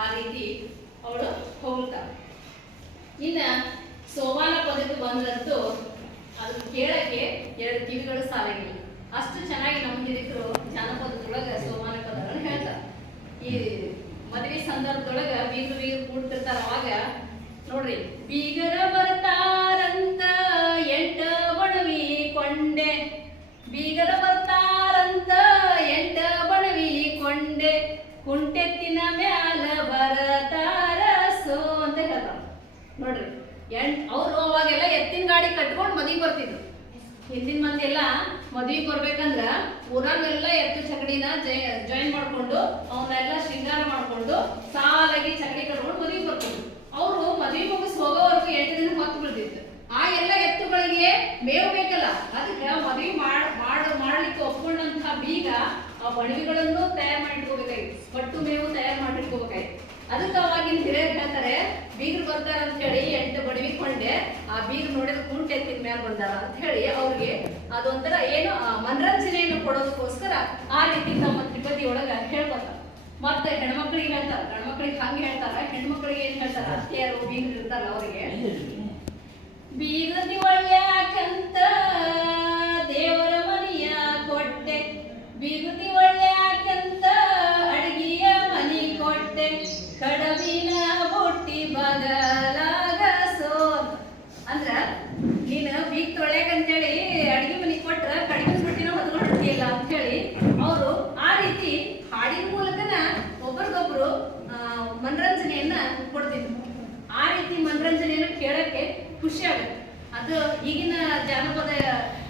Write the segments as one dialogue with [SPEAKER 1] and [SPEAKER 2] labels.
[SPEAKER 1] ಆ ರೀತಿ ಅವಳು ಹೋಗ್ತಾಳೆ. ಇನ್ನ ಸೋಮಾನ ಪದಕ್ಕೆ ಬಂದ್ರಂತೂ ಅದು ಕೇಳಕ್ಕೆ ಎರಡು ಕಿವಿಗಳು ಸಾಲಾಗಿಲ್ಲ. ಅಷ್ಟು ಚೆನ್ನಾಗಿ ನಮ್ಮ ಹಿರಿಕರು ಜಾನಪದದೊಳಗ ಸೋಮಾನ ಪದಗಳನ್ನು ಹೇಳ್ತಾರೆ. ಈ ಮದುವೆ ಸಂದರ್ಭದೊಳಗ ಬೀಗರು ಬೀಗರು ಕೂಡ್ತಿರ್ತಾರ ಅವಾಗ ನೋಡ್ರಿ, ಬೀಗರ ಬರ್ತಾರಂತ ಎಂಟ ಬಡವಿ ಕೊಂಡೆ, ಬೀಗರ ನೋಡ್ರಿ ಎಂಟ್ ಅವ್ರು ಅವಾಗೆಲ್ಲ ಎತ್ತಿನ ಗಾಡಿ ಕಟ್ಕೊಂಡು ಮದುವೆ ಬರ್ತಿದ್ರು. ಹಿಂದಿನ ಮಂದಿ ಎಲ್ಲ ಮದುವೆಗೆ ಬರ್ಬೇಕಂದ್ರ ಊರಾಗೆಲ್ಲ ಎತ್ತು ಚಕಡಿನ ಜಾಯಿನ್ ಮಾಡ್ಕೊಂಡು ಅವನ್ನೆಲ್ಲ ಶೃಂಗಾರ ಮಾಡ್ಕೊಂಡು ಸಾಲಾಗಿ ಚಕಡಿ ಕಟ್ಕೊಂಡು ಮದುವೆ ಬರ್ತಿದ್ರು. ಅವರು ಮದುವೆ ಮುಗಿಸ್ ಹೋಗೋವರೆಗೂ ಎಂಟು ದಿನ ಹೊತ್ತು ಬಿಡ್ತಿತ್ತು ಆ ಎಲ್ಲ ಎತ್ತುಗಳಿಗೆ ಮೇವು ಬೇಕಲ್ಲ. ಅದಕ್ಕೆ ಮದುವೆ ಮಾಡ್ ಮಾಡ್ ಮಾಡ್ಲಿಕ್ಕೆ ಒಪ್ಕೊಂಡಂತ ಬೀಗ ಆ ಬಣವಿಗಳನ್ನು ತಯಾರು ಮಾಡಿಟ್ಕೋಬೇಕಾಗಿತ್ತು. ಪಟ್ಟು ಮೇವು ತಯಾರು ಮಾಡಿಟ್ಕೋಬೇಕಾಗಿತ್ತು. ಅದಕ್ಕೆ ಅವಾಗಿನ ಹಿರಿಯರು ಹೇಳ್ತಾರೆ, ಬೀಗರು ಬರ್ತಾರೆ ಅಂತ ಹೇಳಿ ಎಂಟು ಬಡವಿ ಕೊಂಡೆ ಆ ಬೀಗರು ನೋಡಿದ್ರೆ ಎತ್ತಿನ ಬಂದಾರ ಅಂತ ಹೇಳಿ ಅವ್ರಿಗೆ ಅದೊಂಥರ ಏನು ಮನರಂಜನೆಯನ್ನು ಕೊಡೋದಕ್ಕೋಸ್ಕರ ಆ ರೀತಿ ತಮ್ಮ ತ್ರಿಪದಿ ಒಳಗ ಹೇಳ್ಕೊತಾರ ಮತ್ತೆ ಹೆಣ್ಮಕ್ಳಿಗೆ ಹೇಳ್ತಾರ ಗಂಡ್ಮಕ್ಳಿಗೆ ಹಂಗೆ ಹೇಳ್ತಾರ ಹೆಣ್ಮಕ್ಳಿಗೆ ಏನ್ ಹೇಳ್ತಾರ ಅತ್ತೆಯರು ಬೀಗರು ಇರ್ತಾರಲ್ಲ ಅವರಿಗೆ. ಬೀಗದಿ ಒಳ್ಳ್ಯಾಕಂತ ದೇವರ ಮನೆಯ ಕೊಟ್ಟೆ ಬೀಗುದಿ ಒಳ್ಳ್ಯಾಕಂತ ಅಡ್ಗಿಯ ಮನಿ ಕೊಟ್ಟೆ ಕಡಬಿನ ಬುಟ್ಟಿ ಬಗಲಾಗ ಸೋ ಅಂದ್ರ ನೀನು ಬೀಗ್ ತೊಳ್ಯಾಕಂತೇಳಿ ಅಡ್ಗೆ ಮನಿ ಕೊಟ್ರ ಕಡಿಮೆ ಬುಟ್ಟಿನ ಹೊತ್ಕೊಂಡು ಹೊಡ್ತಿಯಲ್ಲ ಅಂತ ಹೇಳಿ ಅವರು ಆ ರೀತಿ ಹಾಡಿನ ಮೂಲಕನ ಒಬ್ರಿಗೊಬ್ರು ಆ, ಮನರಂಜನೆಯನ್ನ ಕೊಡ್ತಿದ್ರು ಆ ರೀತಿ ಮನರಂಜನೆಯನ್ನು ಕೇಳಕ್ಕೆ ಖುಷಿ ಆಗುತ್ತೆ ಅದು ಈಗಿನ ಜಾನಪದ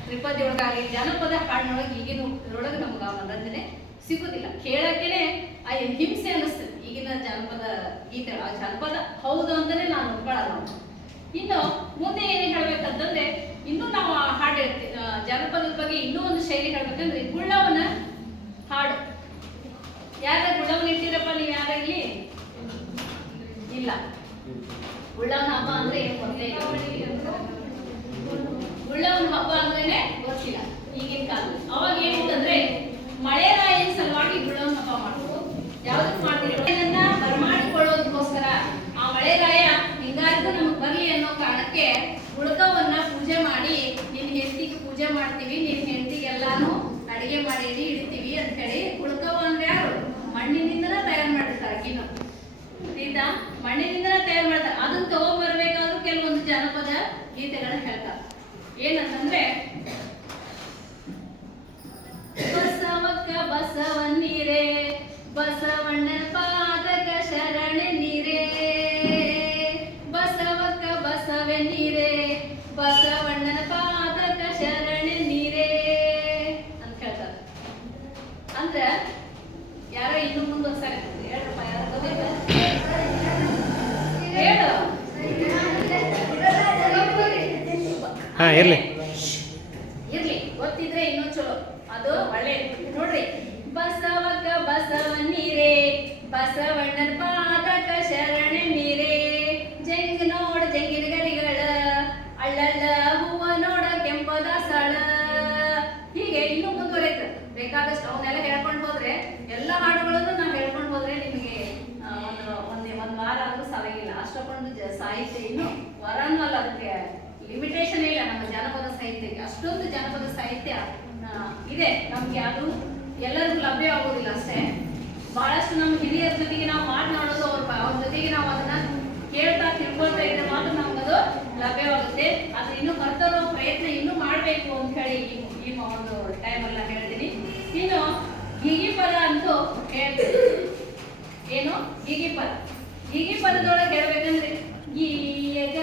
[SPEAKER 1] ತ್ರಿಪದಿ ಒಳಗಾಗಲಿ ಜಾನಪದ ಹಾಡಿನೊಳಗೆ ಈಗಿನ ಒಳಗೆ ನಮ್ಗೆ ಆ ಮನರಂಜನೆ ಸಿಗೋದಿಲ್ಲ. ಕೇಳಕ್ಕೇನೆ ಆ ಹಿಂಸೆ ಅನಿಸ್ತದೆ. ಈಗಿನ ಜಾನಪದ ಗೀತೆ ಆ ಜಾನಪದ ಹೌದು ಅಂತಾನೆ ನಾನು ಒಪ್ಕೊಳ್ಳಲ್ಲ ಇನ್ನು ಮುಂದೆ ಏನೇ ಹೇಳ್ಬೇಕಂತಂದ್ರೆ, ಇನ್ನೂ ನಾವು ಹಾಡು ಹೇಳ್ತೀವಿ ಜಾನಪದದ ಬಗ್ಗೆ ಇನ್ನೂ ಒಂದು ಶೈಲಿ ಹೇಳ್ಬೇಕಂದ್ರೆ ಗುಳ್ಳವನ ಹಾಡು. ಯಾರ ಗುಳ್ಳವನ ಇಟ್ಟಿರಪ್ಪ ನೀವು ಯಾರಾಗ್ಲಿ ಇಲ್ಲಿ. ಗುಳ್ಳವನ ಹಬ್ಬ ಅಂದ್ರೆ. ಉಳ್ಳವನ ಹಬ್ಬ ಅಂದ್ರೇನೆ ಗೊತ್ತಿಲ್ಲ ಈಗಿನ ಕಾಲ. ಅವಾಗ ಏನಿತ್ತಂದ್ರೆ, ಮಳೆ ರಾಯನ ಸಲುವಾಗಿ ಗುಳ್ಳವನ ಹಬ್ಬ ಮಾಡೋದು ಯಾವ್ದಕ್ ಮಾಡ್ತೀರಿ ಬರಮಾಡಿಕೊಳ್ಳೋದಕ್ಕೋಸ್ಕರ ಆ ಮಳೆ ರಾಯ ಹಿಂಗಾರಿಗೂ ನಮಗ್ ಬರ್ಲಿ ಅನ್ನೋ ಕಾರಣಕ್ಕೆ ಉಳ್ಕವನ್ನ ಪೂಜೆ ಮಾಡಿ ನಿನ್ ಹೆಂಡತಿಗೆ ಪೂಜೆ ಮಾಡ್ತೀವಿ ನಿನ್ ಹೆಂಡತಿಗೆಲ್ಲಾನು ಅಡಿಗೆ ಮಾಡಿ ಇಡ್ತೀವಿ ಅಂತ ಹೇಳಿ ಉಳ್ಕವ ಅಂದ್ರೆ ಯಾರು ಮಣ್ಣಿನಿಂದನ ತಯಾರು ಮಾಡಿರ್ತಾರೆ ಅಕ್ಕಿನ ಸೀತಾ ಮಣ್ಣಿನಿಂದನೇ ತಯಾರು ಮಾಡ್ತಾರೆ ಅದನ್ನ ತಗೊಂಡ್ಬರ್ಬೇಕಾದ್ರೂ ಕೆಲವೊಂದು ಜಾನಪದ ಗೀತೆಗಳನ್ನ ಹೇಳ್ತಾರೆ. ಏನಂತಂದ್ರೆ ಬಸವಕ್ಕ ನೀರೇ ಬಸವಣ್ಣ ಪಾದಕ ಶರಣ ನೀರೇ ಬಸವಕ್ಕ ಬಸವನ್ನೀರೇ ಬಸವಣ್ಣನ ಪಾದಕ
[SPEAKER 2] ಹಾ ಇರ್ಲಿ.
[SPEAKER 1] ಇರ್ಲಿ, ಗೊತ್ತಿದ್ರೆ ಇನ್ನೂ ಚಲೋ. ಅದು ಒಳ್ಳೆ ನೋಡ್ರಿ ಬಸವಕ್ಕ ನೀರೇ, ಬಸವಣ್ಣನ ಪಾದಕ ಶರಣ ನೀರೇ. ಜಂಗ್ ನೋಡ ಜಂಗಿನ ಗರಿಗಳ ಅಳ್ಳಳ್ಳ ಹೂವ ನೋಡ ಕೆಂಪದ ಸಳ ಹೀಗೆ ಇನ್ನೂ ಮುಂದುವರೆಯುತ್ತೆ ಬೇಕಾದಷ್ಟು ಅವನ್ನೆಲ್ಲ ಹೇಳ್ಕೊಂಡು ಹೋದ್ರೆ, ಎಲ್ಲ ಹಾಡುಗಳನ್ನು ನಾವು ಹೇಳ್ಕೊಂಡು ಹೋದ್ರೆ ನಿಮಗೆ ಒಂದು, ಒಂದೇ, ಒಂದು ವಾರ ಆದ್ರೂ ಸಾಲಾಗಿಲ್ಲ. ಅಷ್ಟಕ್ಕೊಂದು ಸಾಹಿತ್ಯ ಇನ್ನು ವರನೂ ಅಲ್ಲ, ಅದಕ್ಕೆ ಲಿಮಿಟೇಷನ್ ಸಾಹಿತ್ಯಕ್ಕೆ. ಅಷ್ಟೊಂದು ಜಾನಪದ ಸಾಹಿತ್ಯ ಇದೆ. ನಮ್ಗೆ ಅದು ಎಲ್ಲರಿಗೂ ಲಭ್ಯವಾಗೋದಿಲ್ಲ ಅಷ್ಟೇ. ಬಹಳಷ್ಟು ನಮ್ಮ ಹಿರಿಯರ ಜೊತೆಗೆ ನಾವು ಮಾತನಾಡೋದು ಅವ್ರ ಅವ್ರ ಜೊತೆಗೆ ನಾವು ಅದನ್ನ ಕೇಳ್ತಾ ತಿಳ್ಕೊಳ್ತಾ ಇದ್ರೆ ಮಾತ್ರ ನಮ್ಗದು ಲಭ್ಯವಾಗುತ್ತೆ. ಅದು ಇನ್ನೂ ಬರ್ತರೋ ಪ್ರಯತ್ನ ಇನ್ನೂ ಮಾಡಬೇಕು ಅಂತ ಹೇಳಿ ಈ ಒಂದು ಟೈಮಲ್ಲ ಹೇಳ್ತೀನಿ. ಇನ್ನು ಗೀಗಿ ಪದ ಅಂತೂ ಹೇಳ್ತೀನಿ. ಏನು? ಗೀಗಿ ಪದ. ಗೀಗಿ ಪದದೊಳಗೆ ಹೇಳ್ಬೇಕಂದ್ರೆ ಗೀಯಗ